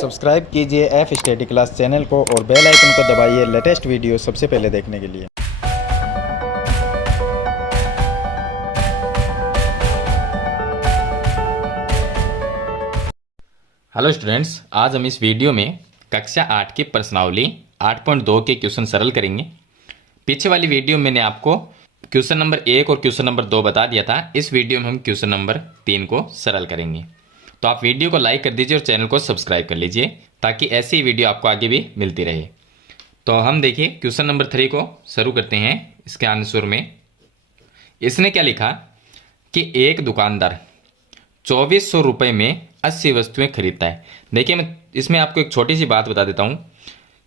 Subscribe कीजिए F study class channel को और बेल आइकन को दबाइए लेटेस्ट वीडियो सबसे पहले देखने के लिए। हेलो स्टूडेंट्स, आज हम इस वीडियो में कक्षा 8 की प्रश्नावली 8.2 के क्वेश्चन सरल करेंगे। पीछे वाली वीडियो में मैंने आपको क्वेश्चन नंबर 1 और क्वेश्चन नंबर 2 बता दिया था। इस वीडियो में हम क्वेश्चन नंबर 3 को सरल करेंगे। तो आप वीडियो को लाइक कर दीजिए और चैनल को सब्सक्राइब कर लीजिए ताकि ऐसी ही वीडियो आपको आगे भी मिलती रहे। तो हम देखिए क्वेश्चन नंबर 3 को शुरू करते हैं। इसके आंसर में इसने क्या लिखा कि एक दुकानदार 2400 रुपये में 80 वस्तुएं खरीदता है। देखिए, मैं इसमें आपको एक छोटी सी बात बता देता हूँ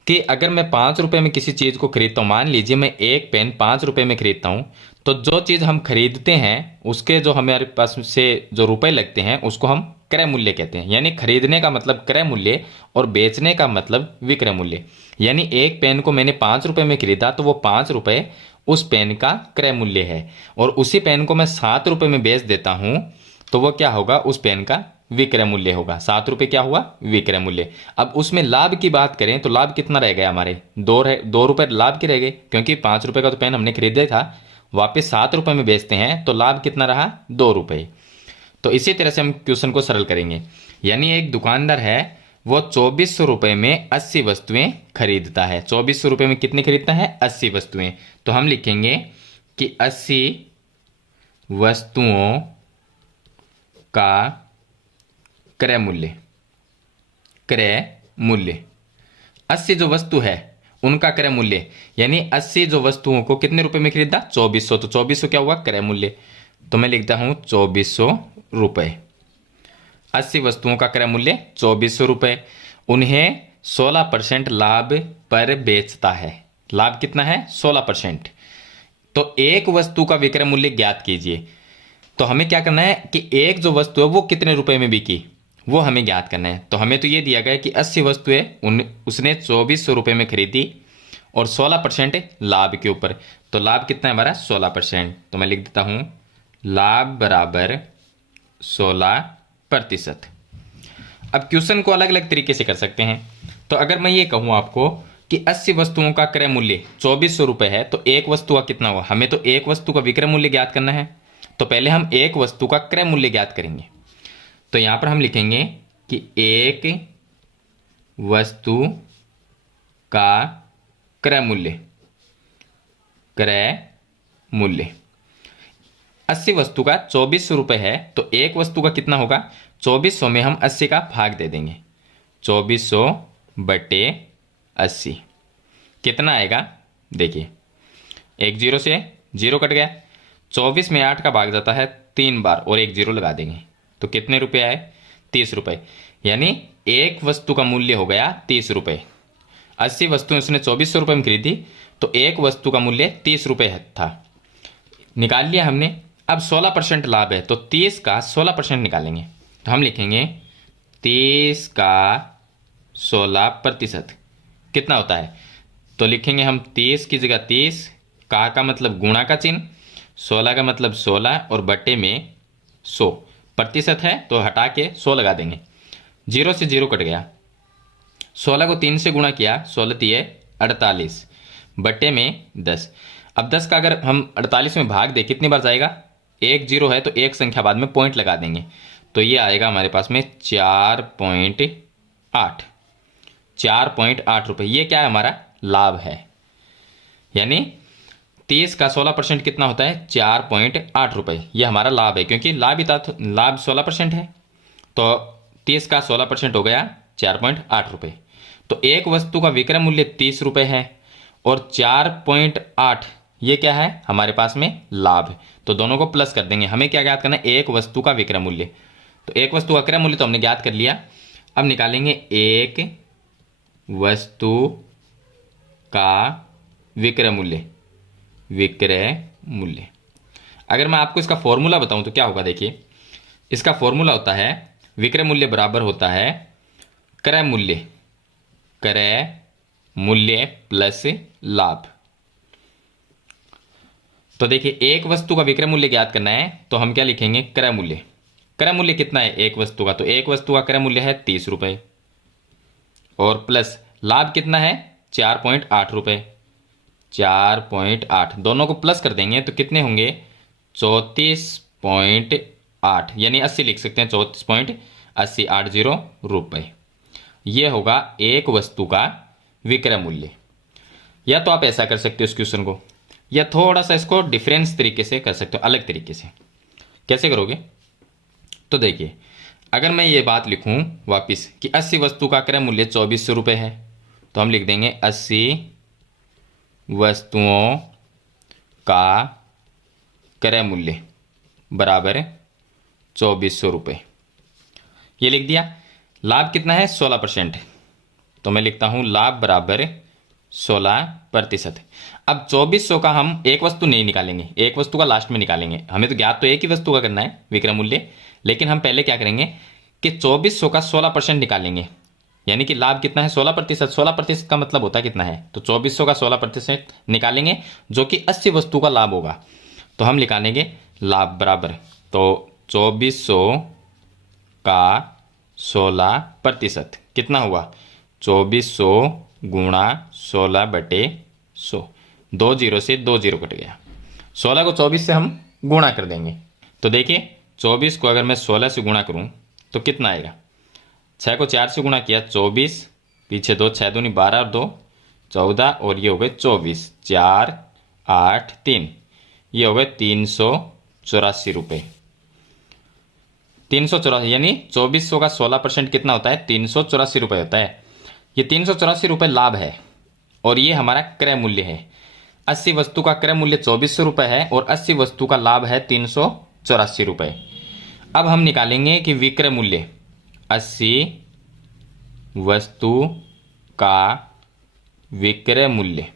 कि अगर मैं 5 रुपये में किसी चीज़ को खरीदता हूँ, मान लीजिए मैं एक पेन 5 रुपये में खरीदता हूँ, तो जो चीज़ हम खरीदते हैं उसके जो हमारे पास से जो रुपए लगते हैं उसको हम क्रय मूल्य कहते हैं। यानी खरीदने का मतलब क्रय मूल्य और बेचने का मतलब विक्रय मूल्य। यानी एक पेन को मैंने 5 रुपये में खरीदा तो वो 5 रुपये उस पेन का क्रय मूल्य है, और उसी पेन को मैं 7 रुपये में बेच देता हूँ तो वो क्या होगा, उस पेन का विक्रय मूल्य होगा। 7 रुपये क्या हुआ, विक्रय मूल्य। अब उसमें लाभ की बात करें तो लाभ कितना रह गया हमारे, 2 रुपये लाभ के रह गए, क्योंकि 5 रुपये का तो पेन हमने खरीदा था, वापस 7 रुपये में बेचते हैं तो लाभ कितना रहा, 2 रुपये। तो इसी तरह से हम क्वेश्चन को सरल करेंगे। यानी एक दुकानदार है, वो 2400 रुपये में 80 वस्तुएं खरीदता है। 2400 रुपये में कितनी खरीदता है, 80 वस्तुएं। तो हम लिखेंगे कि 80 वस्तुओं का क्रय मूल्य, क्रय मूल्य 80 जो वस्तु है उनका क्रय मूल्य, यानी 80 जो वस्तुओं को कितने रुपए में खरीदा, 2400। तो 2400 क्या हुआ, क्रय मूल्य। तो मैं लिखता हूं 2400 रुपये। 80 वस्तुओं का क्रय मूल्य 2400 रुपये। उन्हें 16% लाभ पर बेचता है। लाभ कितना है, 16%। तो एक वस्तु का विक्रय मूल्य ज्ञात कीजिए। तो हमें क्या करना है कि एक जो वस्तु है वो कितने रुपए में बिकी वो हमें ज्ञात करना है। तो हमें तो ये दिया गया कि 80 वस्तुएं उसने 2400 रुपये में खरीदी और 16% लाभ के ऊपर। तो लाभ कितना है हमारा, 16%। तो मैं लिख देता हूं लाभ बराबर 16%। अब क्वेश्चन को अलग अलग तरीके से कर सकते हैं। तो अगर मैं ये कहूँ आपको कि 80 वस्तुओं का क्रय मूल्य 2400 रुपये है तो एक वस्तु का कितना हुआ, हमें तो एक वस्तु का विक्रय मूल्य ज्ञात करना है। तो पहले हम एक वस्तु का क्रय मूल्य ज्ञात करेंगे। तो यहां पर हम लिखेंगे कि एक वस्तु का क्रय मूल्य, क्रय मूल्य 80 वस्तु का 2400 रुपये है तो एक वस्तु का कितना होगा, 2400 में हम 80 का भाग दे देंगे। 2400 बटे 80 कितना आएगा, देखिए एक जीरो से जीरो कट गया। 24 में 8 का भाग जाता है 3 बार और एक जीरो लगा देंगे तो कितने रुपए आए, 30 रुपये। यानी एक वस्तु का मूल्य हो गया 30 रुपये। 80 वस्तुएं उसने 2400 रुपये में खरीदी तो एक वस्तु का मूल्य 30 रुपये था, निकाल लिया हमने। अब 16% लाभ है तो 30 का 16% निकालेंगे। तो हम लिखेंगे 30 का 16% कितना होता है। तो लिखेंगे हम 30 की जगह 30, का मतलब गुणा का चिन्ह, 16 का मतलब 16 और बटे में 100 प्रतिशत है तो हटा के 100 लगा देंगे। जीरो से जीरो कट गया। 16 को 3 से गुणा किया, 16 तिये 48 बटे में 10। अब 10 का अगर हम 48 में भाग दे कितनी बार जाएगा, एक जीरो है तो एक संख्या बाद में पॉइंट लगा देंगे तो ये आएगा हमारे पास में 4.8 रुपये। ये क्या है, हमारा लाभ है। यानी 30 का 16% कितना होता है, 4.8 रुपये। यह हमारा लाभ है, क्योंकि लाभ ही था, लाभ 16% है तो 30 का 16% हो गया 4.8 रुपये। तो एक वस्तु का विक्रय मूल्य 30 रुपये है और 4.8 ये क्या है, हमारे पास में लाभ। तो दोनों को प्लस कर देंगे। हमें क्या ज्ञात करना है, एक वस्तु का विक्रय मूल्य। तो एक वस्तु का क्रय मूल्य तो हमने ज्ञात कर लिया। अब निकालेंगे एक वस्तु का विक्रय मूल्य, विक्रय मूल्य। अगर मैं आपको इसका फॉर्मूला बताऊं तो क्या होगा, देखिए इसका फॉर्मूला होता है विक्रय मूल्य बराबर होता है क्रय मूल्य, क्रय मूल्य प्लस लाभ। तो देखिए एक वस्तु का विक्रय मूल्य ज्ञात करना है तो हम क्या लिखेंगे, क्रय मूल्य। क्रय मूल्य कितना है एक वस्तु का, तो एक वस्तु का क्रय मूल्य है 30 रुपये। और प्लस लाभ कितना है 4.8 रुपये, 4.8 दोनों को प्लस कर देंगे तो कितने होंगे 34.8 यानी 80 लिख सकते हैं, 34.80 रुपये। ये होगा एक वस्तु का विक्रय मूल्य। या तो आप ऐसा कर सकते हो इस क्वेश्चन को, या थोड़ा सा इसको डिफरेंस तरीके से कर सकते हो, अलग तरीके से। कैसे करोगे तो देखिए, अगर मैं ये बात लिखूं वापिस कि 80 वस्तु का क्रय मूल्य 2400 रुपये है, तो हम लिख देंगे 80 वस्तुओं का क्रय मूल्य बराबर 2400 रुपये। ये लिख दिया। लाभ कितना है 16%, तो मैं लिखता हूं लाभ बराबर 16%। अब 2400 का हम एक वस्तु नहीं निकालेंगे, एक वस्तु का लास्ट में निकालेंगे। हमें तो ज्ञात तो एक ही वस्तु का करना है विक्रय मूल्य, लेकिन हम पहले क्या करेंगे कि 2400 का 16% निकालेंगे। यानी कि लाभ कितना है 16%, 16% का मतलब होता है कितना है, तो 2400 का 16% निकालेंगे जो कि 80 वस्तु का लाभ होगा। तो हम निकालेंगे लाभ बराबर, तो 2400 का 16% कितना हुआ 2400 गुणा 16/100, 2 जीरो से 2 जीरो कट गया। 16 को 24 से हम गुणा कर देंगे, तो देखिए 24 को अगर मैं 16 से गुणा करूं तो कितना आएगा, 6 को 4 से गुणा किया 24, पीछे 2, 6 दूनी 12 और 2 14, और ये हो गए 24, 4 8 3, ये हो गए 384 रुपये। 384 यानी 2400 का 16% कितना होता है 384 रुपये होता है। ये 384 रुपये लाभ है और ये हमारा क्रय मूल्य है। 80 वस्तु का क्रय मूल्य 2400 रुपये है और 80 वस्तु का लाभ है 384 रुपये। अब हम निकालेंगे कि विक्रय मूल्य 80 वस्तु का विक्रय मूल्य,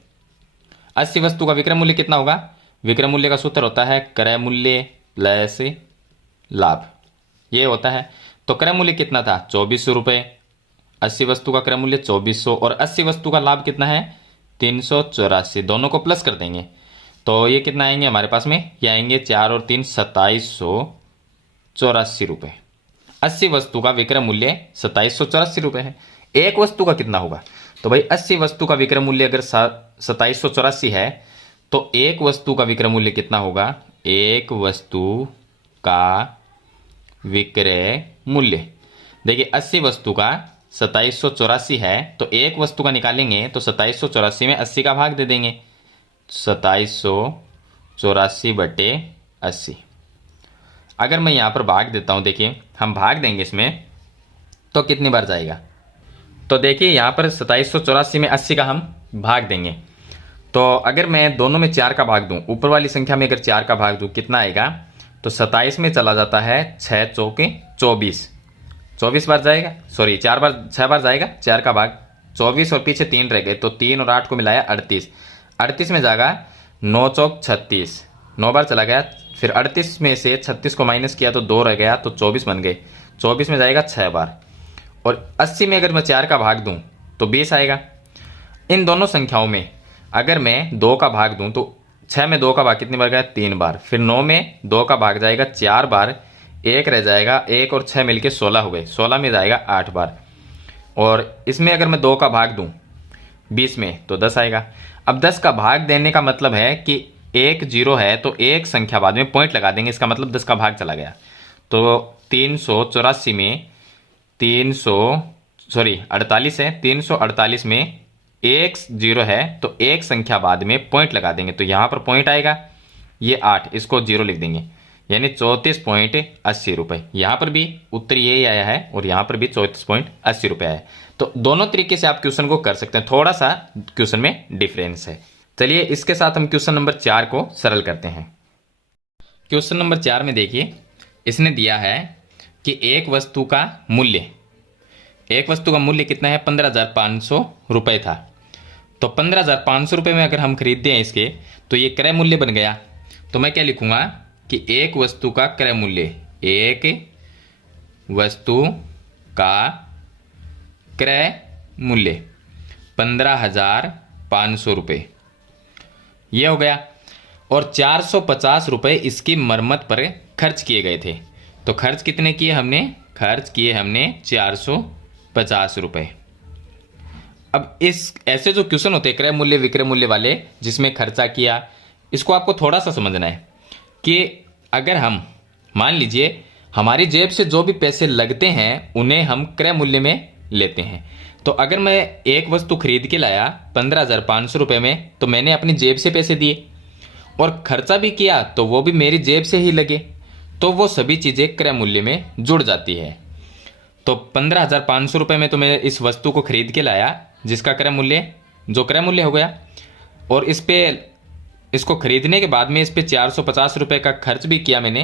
80 वस्तु का विक्रय मूल्य कितना होगा, विक्रय मूल्य का सूत्र होता है क्रय मूल्य प्लस लाभ, ये होता है। तो क्रय मूल्य कितना था 2400 रुपये, 80 वस्तु का क्रय मूल्य 2400 और 80 वस्तु का लाभ कितना है 384, दोनों को प्लस कर देंगे तो ये कितना आएंगे हमारे पास में, ये आएंगे 4 और 3 2784 रुपये। 80 वस्तु का विक्रय मूल्य 2784 रुपये है। एक वस्तु का कितना होगा, तो भाई 80 वस्तु का विक्रय मूल्य अगर 2784 है तो एक वस्तु का विक्रय मूल्य कितना होगा, एक वस्तु का विक्रय मूल्य देखिए 80 वस्तु का 2784 है, तो एक वस्तु का निकालेंगे तो 2784 में 80 का भाग दे देंगे, 2784/80। अगर मैं यहाँ पर भाग देता हूँ, देखिए हम भाग देंगे इसमें तो कितनी बार जाएगा, तो देखिए यहाँ पर 2784 में 80 का हम भाग देंगे, तो अगर मैं दोनों में 4 का भाग दूँ, ऊपर वाली संख्या में अगर 4 का भाग दूँ कितना आएगा, तो 27 में चला जाता है 6 चौके 24, 24 बार जाएगा, सॉरी 6 बार जाएगा 4 का भाग, 24 और पीछे 3 रह गए तो 3 और 8 को मिलाया 38, 38 में जाएगा 9 चौक 36, 9 बार चला गया, फिर 38 में से 36 को माइनस किया तो 2 रह गया तो 24 बन गए, 24 में जाएगा 6 बार, और 80 में अगर मैं 4 का भाग दूं तो 20 आएगा। इन दोनों संख्याओं में अगर मैं 2 का भाग दूं तो 6 में 2 का भाग कितनी बार गया 3 बार, फिर 9 में 2 का भाग जाएगा 4 बार, 1 रह जाएगा, 1 और 6 मिलके 16 हो गए, 16 में जाएगा 8 बार, और इसमें अगर मैं 2 का भाग दूं 20 में तो 10 आएगा। अब 10 का भाग देने का मतलब है कि एक जीरो है तो एक संख्या बाद में पॉइंट लगा देंगे, इसका मतलब 10 का भाग चला गया, तो 384 में 48 है, 348 में एक जीरो है तो एक संख्या बाद में पॉइंट लगा देंगे, तो यहाँ पर पॉइंट आएगा ये 8, इसको जीरो लिख देंगे, यानी 34.80 रुपये। यहाँ पर भी उत्तर यही आया है और यहाँ पर भी 34.80 रुपये आया है। तो दोनों तरीके से आप क्वेश्चन को कर सकते हैं, थोड़ा सा क्वेश्चन में डिफरेंस है। चलिए इसके साथ हम क्वेश्चन नंबर 4 को सरल करते हैं। क्वेश्चन नंबर 4 में देखिए, इसने दिया है कि एक वस्तु का मूल्य कितना है 15,500 रुपये था, तो 15,500 रुपये में अगर हम खरीदते हैं इसके तो ये क्रय मूल्य बन गया। तो मैं क्या लिखूंगा कि एक वस्तु का क्रय मूल्य, एक वस्तु का क्रय मूल्य 15,500 रुपये, ये हो गया, और 450 रुपये इसकी मरम्मत पर खर्च किए गए थे। तो खर्च कितने किए हमने, खर्च किए हमने 450 रुपये, अब इस ऐसे जो क्वेश्चन होते हैं क्रय मूल्य विक्रय मूल्य वाले, जिसमें खर्चा किया, इसको आपको थोड़ा सा समझना है कि अगर हम मान लीजिए हमारी जेब से जो भी पैसे लगते हैं उन्हें हम क्रय मूल्य में लेते हैं। तो अगर मैं एक वस्तु खरीद के लाया 15,500 रुपये में, तो मैंने अपनी जेब से पैसे दिए, और खर्चा भी किया तो वो भी मेरी जेब से ही लगे, तो वो सभी चीज़ें क्रय मूल्य में जुड़ जाती है। तो 15,500 रुपये में तो मैं इस वस्तु को खरीद के लाया, जिसका क्रय मूल्य जो क्रय मूल्य हो गया, और इस पे इसको खरीदने के बाद में इस पे 450 रुपये का खर्च भी किया मैंने,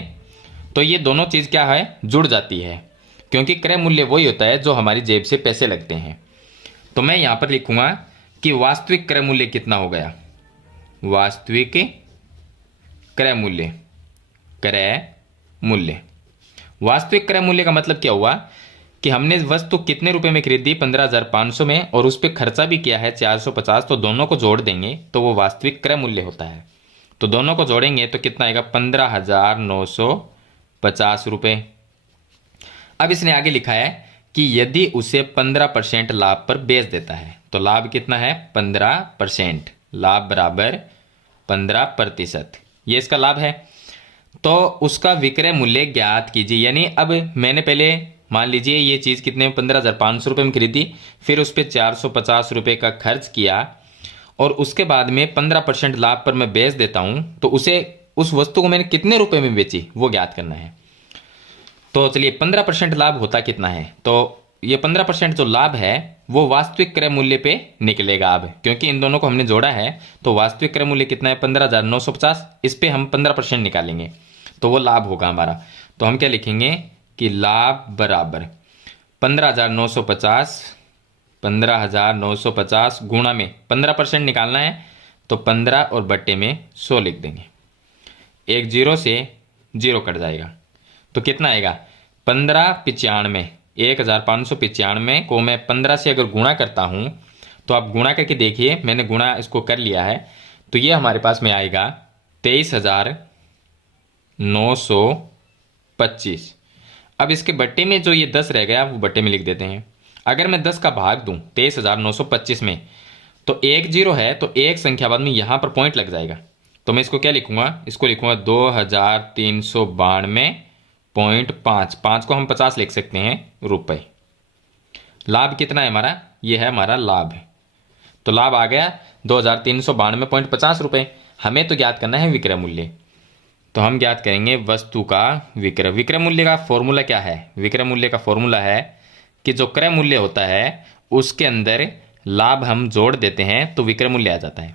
तो ये दोनों चीज़ क्या है, जुड़ जाती है, क्योंकि क्रय मूल्य वही होता है जो हमारी जेब से पैसे लगते हैं। तो मैं यहाँ पर लिखूँगा कि वास्तविक क्रय मूल्य कितना हो गया, वास्तविक क्रय मूल्य, क्रय मूल्य। वास्तविक क्रय मूल्य का मतलब क्या हुआ कि हमने वस्तु कितने रुपए में खरीदी, 15,500 में, और उस पर खर्चा भी किया है 450, तो दोनों को जोड़ देंगे तो वो वास्तविक क्रय मूल्य होता है। तो दोनों को जोड़ेंगे तो कितना आएगा, 15,950 रुपये। अब इसने आगे लिखा है कि यदि उसे 15% लाभ पर बेच देता है, तो लाभ कितना है, 15%, लाभ बराबर 15%, ये इसका लाभ है। तो उसका विक्रय मूल्य ज्ञात कीजिए। यानी अब मैंने पहले मान लीजिए ये चीज़ कितने में, 15,500 रुपये में खरीदी, फिर उस पर 450 रुपये का खर्च किया, और उसके बाद में 15% लाभ पर मैं बेच देता हूँ, तो उस वस्तु को मैंने कितने रुपए में बेची वो ज्ञात करना है। तो चलिए 15% लाभ होता कितना है, तो ये 15% जो लाभ है वो वास्तविक क्रय मूल्य पे निकलेगा। अब क्योंकि इन दोनों को हमने जोड़ा है, तो वास्तविक क्रय मूल्य कितना है, 15,950, इस पे हम 15% निकालेंगे तो वो लाभ होगा हमारा। तो हम क्या लिखेंगे कि लाभ बराबर 15,950 गुणा में 15% निकालना है, तो 15 और बट्टे में 100 लिख देंगे, एक जीरो से जीरो कट जाएगा, तो कितना आएगा, 1595, 1595 को मैं 15 से अगर गुणा करता हूँ, तो आप गुणा करके देखिए, मैंने गुणा इसको कर लिया है, तो ये हमारे पास में आएगा 23,925। अब इसके बट्टे में जो ये 10 रह गया वो बट्टे में लिख देते हैं। अगर मैं 10 का भाग दूं 23,925 में, तो एक जीरो है, तो एक संख्या बाद में यहाँ पर पॉइंट लग जाएगा, तो मैं इसको क्या लिखूंगा, इसको लिखूंगा 2,392.5, 5 को हम 50 लिख सकते हैं रुपए। लाभ कितना है हमारा, ये है हमारा लाभ है। तो लाभ आ गया 2,392.50 रुपये। हमें तो ज्ञात करना है विक्रय मूल्य, तो हम ज्ञात करेंगे वस्तु का विक्रय। विक्रय मूल्य का फॉर्मूला क्या है, विक्रय मूल्य का फॉर्मूला है कि जो क्रय मूल्य होता है उसके अंदर लाभ हम जोड़ देते हैं तो विक्रय मूल्य आ जाता है।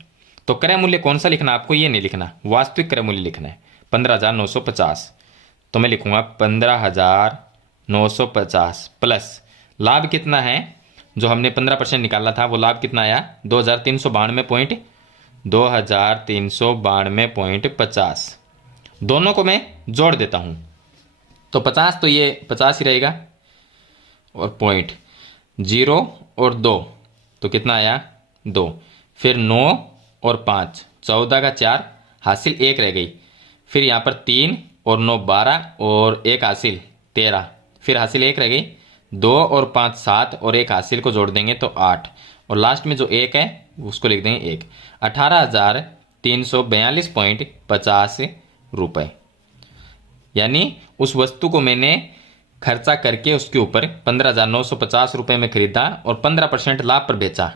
तो क्रय मूल्य कौन सा लिखना, आपको ये नहीं लिखना, वास्तविक क्रय मूल्य लिखना है 15,950। तो मैं लिखूंगा 15,950 प्लस लाभ कितना है, जो हमने 15% निकाला था वो लाभ कितना आया, 2,392.50। दोनों को मैं जोड़ देता हूँ, तो 50 तो ये 50 ही रहेगा, और पॉइंट 0 और 2 तो कितना आया 2, फिर 9 और 5, 14 का 4, हासिल 1 रह गई, फिर यहाँ पर 3 और 9 12 और 1 हासिल 13, फिर हासिल 1 रह गई, 2 और 5 7 और 1 हासिल को जोड़ देंगे तो 8, और लास्ट में जो 1 है उसको लिख देंगे 1, 18,342.50 रुपये। यानी उस वस्तु को मैंने खर्चा करके उसके ऊपर 15,950 रुपये में खरीदा और 15% लाभ पर बेचा,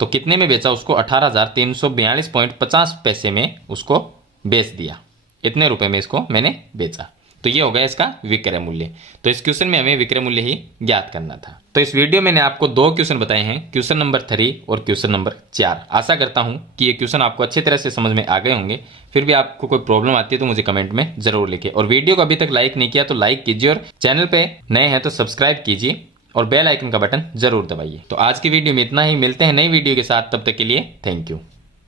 तो कितने में बेचा उसको, 18,342.50 पैसे में उसको बेच दिया, इतने रुपए में इसको मैंने बेचा। तो ये हो गया इसका विक्रय मूल्य। तो इस क्वेश्चन में हमें विक्रय मूल्य ही ज्ञात करना था। तो इस वीडियो में मैंने आपको 2 क्वेश्चन बताए हैं, क्वेश्चन नंबर 3 और क्वेश्चन नंबर 4। आशा करता हूं कि ये क्वेश्चन आपको अच्छी तरह से समझ में आ गए होंगे। फिर भी आपको कोई प्रॉब्लम आती है तो मुझे कमेंट में जरूर लिखिए, और वीडियो को अभी तक लाइक नहीं किया तो लाइक कीजिए, और चैनल पे नए हैं तो सब्सक्राइब कीजिए और बेल आइकन का बटन जरूर दबाइए। तो आज की वीडियो में इतना ही, मिलते हैं नई वीडियो के साथ, तब तक के लिए थैंक यू।